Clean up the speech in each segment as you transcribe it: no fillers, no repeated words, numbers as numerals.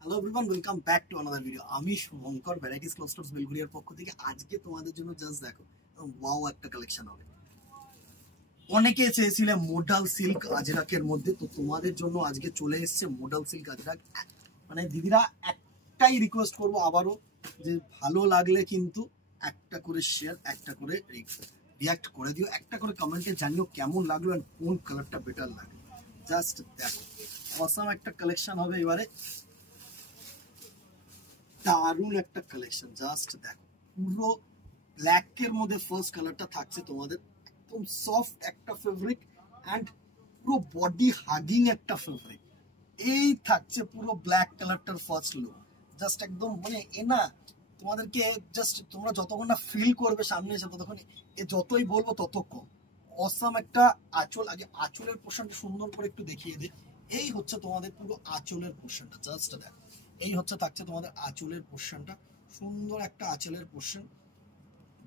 Hello everyone, welcome back to another video. আমি Shubhankar, varieties cloth stores বেলঘরিয়ার পক্ষ থেকে। আজকে তোমাদের জন্য জাস্ট দেখো ওয়াও একটা কালেকশন হবে। অনেকে চেয়েছিলে মোডাল সিল্ক আজরাকের মধ্যে, তো তোমাদের জন্য আজকে চলে এসেছে মোডাল সিল্ক আজরাক। মানে দিদিরা একটাই রিকোয়েস্ট করবো আবারও, যে ভালো লাগলে কিন্তু একটা করে শেয়ার, একটা করে রিয়াক্ট করে দিও, একটা করে কমেন্টে জানিও কেমন লাগলো আর কোন কালারটা বেটার লাগে। জাস্ট দেখো অসাম একটা কালেকশন হবে এবারে, দারুণ একটা কালেকশন। জাস্ট দেখো পুরো ব্ল্যাক এর মধ্যে ফার্স্ট কালারটা থাকছে তোমাদের, একদম সফট একটা ফেব্রিক অ্যান্ড পুরো বডি হাগিং একটা ফেব্রিক। এই থাকছে পুরো ব্ল্যাক কালারটার ফার্স্ট লুক। জাস্ট একদম মানে এ না তোমাদেরকে, জাস্ট তোমরা যতক্ষণ না ফিল করবে সামনে এসে ততক্ষণ এ যতই বলবো তত কম। অসাম একটা আঁচল, আগে আঁচলের পোর্শনটা সুন্দর করে একটু দেখিয়ে দে। এই হচ্ছে তোমাদের পুরো আঁচলের পোর্শনটা, জাস্ট দেখো এই হচ্ছে থাকছে তোমাদের আঁচলের পোর্শনটা, সুন্দর একটা আঁচলের পোর্শন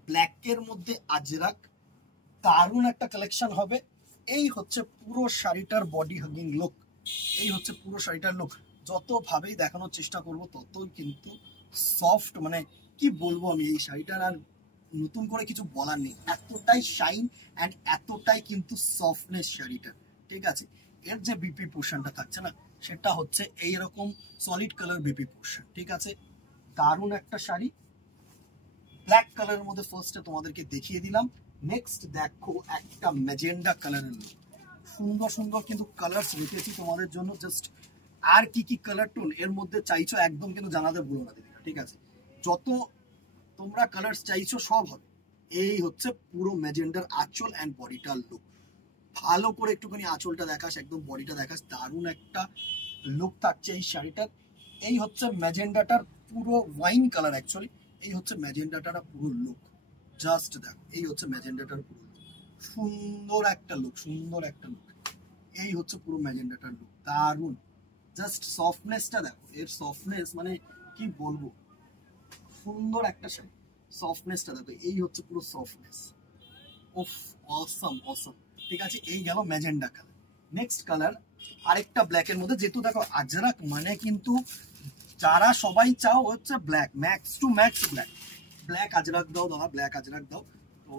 ব্ল্যাকের মধ্যে আজরাক। দারুণ একটা কালেকশন হবে। এই হচ্ছে পুরো শাড়িটার বডি হাগিং লুক, এই হচ্ছে পুরো শাড়িটার লুক। যত ভাবেই দেখানোর চেষ্টা করব ততই কিন্তু সফট, মানে কি বলবো আমি, এই শাড়িটার আর নতুন করে কিছু বলার নেই। এতটাই শাইন অ্যান্ড এতটাই কিন্তু সফটনেস শাড়িটা, ঠিক আছে। এর যে বিপি পোর্শনটা থাকছে না, সেটা হচ্ছে এইরকম সলিড কালার বিপি পোর্শন, ঠিক আছে। দারুণ একটা শাড়ি, ব্ল্যাক কালারের মধ্যে ফার্স্টে তোমাদেরকে দেখিয়ে দিলাম। নেক্সট দেখো একটা ম্যাজেন্ডা কালারের লুক, সুন্দর সুন্দর কিন্তু কালার রেখেছি তোমাদের জন্য। জাস্ট আর কি কি কালার টোন এর মধ্যে চাইছো একদম কিন্তু জানাতে ভুলো না দিদিরা, ঠিক আছে। যত তোমরা কালার চাইছো সব হবে। এই হচ্ছে পুরো ম্যাজেন্ডার আঁচল অ্যান্ড বডিটার লুক। ভালো করে একটুখানি আঁচলটা দেখাস, একদম বডিটা দেখাস, দারুণ একটা লুক থাকছে এই শাড়িটার। এই হচ্ছে ম্যাজেন্ডাটার পুরো ওয়াইন কালার অ্যাকচুয়ালি, এই হচ্ছে ম্যাজেন্ডাটার পুরো লুক। জাস্ট দেখো এই হচ্ছে ম্যাজেন্ডাটার পুরো লুক, সুন্দর একটা লুক, সুন্দর একটা লুক। এই হচ্ছে পুরো ম্যাজেন্ডাটার লুক, দারুণ। জাস্ট সফটনেসটা দেখো, এর সফটনেস মানে কি বলবো, সুন্দর একটা শাড়ি। সফটনেসটা দেখো, এই হচ্ছে পুরো সফটনেস। ওফ, অসম অসম। ঠিক আছে, এই গেল ম্যাজেন্ডা কালার। নেক্সট কালার আরেকটা ব্ল্যাকের মধ্যে, যেহেতু দেখো আজরাক মানে কিন্তু যারা সবাই চাও হচ্ছে black, max to max black. Black আজরাক দাও দাদা, ব্ল্যাক আজরাক দাও। তো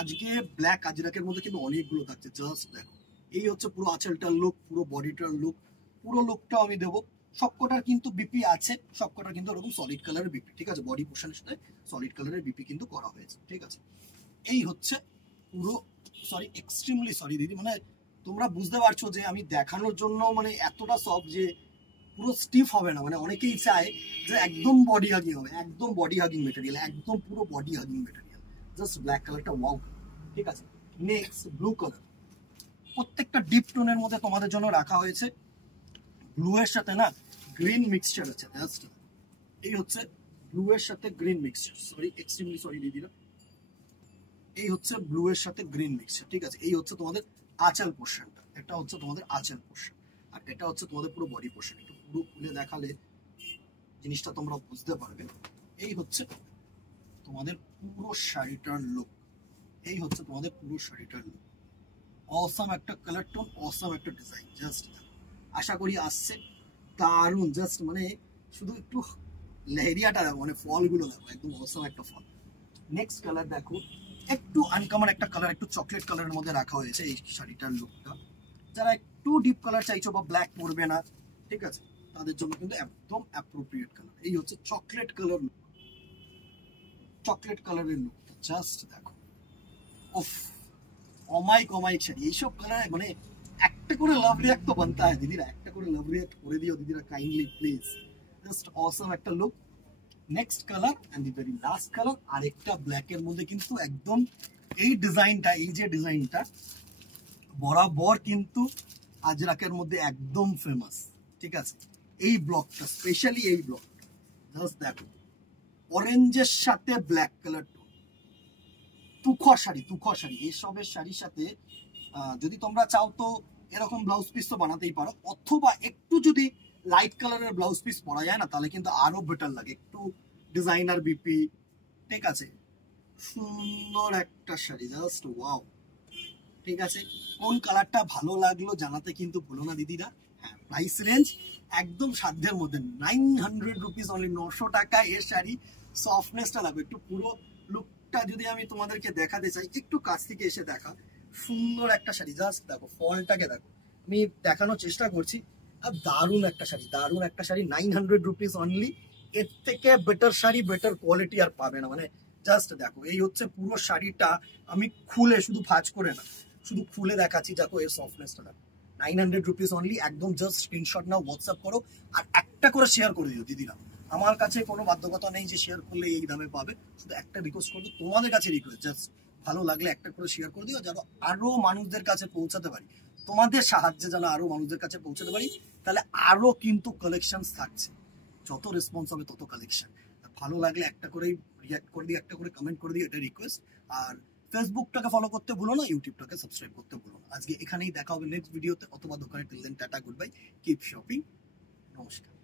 আজকে ব্ল্যাক আজরাকের মধ্যে কিন্তু অনেকগুলো থাকছে, জাস্ট দেখো এই হচ্ছে পুরো আঁচলটার লুক, পুরো বডিটার লুক, পুরো লুকটাও আমি দেবো। সবকটার কিন্তু বিপি আছে, সবকটা কিন্তু ওরকম সলিড কালারের বিপি, ঠিক আছে। বডি পোর্শনের সাথে সলিড কালারের বিপি কিন্তু করা হয়েছে, ঠিক আছে। এই হচ্ছে পুরো, সরি এক্সট্রিমলি সরি দিদি, মানে তোমরা বুঝতে পারছো যে আমি দেখানোর জন্য মানে এতটা সফট যে পুরো স্টিফ হবে না। মানে অনেকেই চায় যে একদম বডি হাগিং হবে, একদম বডি হাগিং মেটেরিয়াল, একদম পুরো body hugging material. Just black কালারটা ওয়াও, ঠিক আছে। নেক্সট ব্লু কালার, প্রত্যেকটা ডিপ টোনের মধ্যে তোমাদের জন্য রাখা হয়েছে। ব্লু এর সাথে না গ্রিন মিক্সচার আছে, জাস্ট এই হচ্ছে ব্লু এর সাথে green mixture, sorry extremely sorry দিদিরা। এই হচ্ছে ব্লু এর সাথে গ্রিন মিক্সচার, ঠিক আছে। এই হচ্ছে তোমাদের আঁচল পোর্শনটা, এটা হচ্ছে তোমাদের আঁচল পোর্শন, আর এটা হচ্ছে তোমাদের পুরো বডি পোর্শন। একটু পুরো খুলে দেখালে জিনিসটা তোমরা বুঝতে পারবে। এই হচ্ছে তোমাদের পুরো শাড়িটার লুক, এই হচ্ছে তোমাদের পুরো শাড়িটার লুক। অসাম একটা কালার টোন, অসাম একটা ডিজাইন, জাস্ট আশা করি আসছে দারুন। জাস্ট মানে শুধু একটু লেহেরিয়াটা দেখো, মানে ফলগুলো দেখো, একদম অসাম একটা ফল। নেক্সট কালার দেখো, একটু আনকমন একটা কালার, একটু চকলেট কালারের মধ্যে রাখা হয়েছে এই শাড়িটার লুকটা। যারা একটু ডিপ কালার চাইছো বা ব্ল্যাক পরবে না, ঠিক আছে, তাদের জন্য কিন্তু একদম অ্যাপ্রোপ্রিয়েট কালার। এই হচ্ছে চকলেট কালার, চকলেট কালারের লুকটা জাস্ট দেখো। উফ, অমাইক অমাইক শাড়ি, এইসব কালার মানে একটা করে লাভ রিয়াক্ট তো বানতা হয় দিদিরা, একটা করে লাভ রিয়াক্ট করে দিও দিদিরা কাইন্ডলি প্লিজ। জাস্ট অসাম একটা লুক। Next colour and the very last colour, আরেকটা ব্ল্যাক এর মধ্যে কিন্তু একদম এই ডিজাইনটা, এই যে ডিজাইনটা বরাবর কিন্তু আজরাকের মধ্যে একদম ফেমাস, ঠিক আছে। এই ব্লকটা স্পেশালি, এই ব্লকটা জাস্ট দেখো, অরেঞ্জের সাথে ব্ল্যাক কালার টোন, তুখর শাড়ি, তুখর শাড়ি। এইসবের শাড়ির সাথে যদি তোমরা চাও তো এরকম ব্লাউজ পিস তো বানাতেই পারো, অথবা একটু যদি লাইট কালারের ব্লাউজ পিস পরা যায় না, তাহলে কিন্তু আরো বেটার লাগে, একটু ডিজাইনার বিপি, ঠিক আছে। সুন্দর একটা শাড়ি, জাস্ট ওয়াও, ঠিক আছে। কোন কালারটা ভালো লাগলো জানাতে কিন্তু ভুলো না দিদিরা। হ্যাঁ, প্রাইস রেঞ্জ একদম সাধ্যের মধ্যে, 900 রুপিস অনলি, 900 টাকা এর শাড়ি। সফটনেসটা লাগবে একটু, পুরো লুকটা যদি আমি তোমাদেরকে দেখাতে চাই, একটু কাছ থেকে এসে দেখা, সুন্দর একটা শাড়ি, জাস্ট দেখো ফলটাকে দেখো, আমি দেখানোর চেষ্টা করছি। আর দারুণ একটা শাড়ি, দারুণ একটা শাড়ি, 900 রুপিস অনলি। এর থেকে বেটার শাড়ি, বেটার কোয়ালিটি আর পাবে না। মানে জাস্ট দেখো, এই হচ্ছে পুরো শাড়িটা। আমি খুলে, শুধু ভাঁজ করে না, শুধু খুলে দেখাচ্ছি, দেখো এর সফটনেসটা দেখো। 900 রুপিস অনলি, একদম জাস্ট স্ক্রিনশট নাও, হোয়াটসঅ্যাপ করো, আর একটা করে শেয়ার করে দিও দিদিরা। আমার কাছে কোনো বাধ্যকতা নেই যে শেয়ার করলে এই দামে পাবে, শুধু একটা রিকোয়েস্ট করবো, তোমাদের কাছে রিকোয়েস্ট, জাস্ট ভালো লাগলে একটা করে শেয়ার করে দিও, যেন আরো মানুষদের কাছে পৌঁছাতে পারি, তোমাদের সাহায্যে যেন আরো মানুষদের কাছে পৌঁছাতে পারি। তাহলে আরো কিন্তু কালেকশন থাকছে, যত রেসপন্স হবে তত কালেকশন। ভালো লাগলে একটা করে রিয়াক্ট করে দিই, একটা করে কমেন্ট করে দিই, এটা রিকোয়েস্ট। আর ফেসবুকটাকে ফলো করতে ভুলো না, ইউটিউবটাকে সাবস্ক্রাইব করতে ভুলো না। আজকে এখানেই দেখা হবে নেক্সট ভিডিওতে, অথবা দোকানে। Till then tata, goodbye, keep shopping, নমস্কার।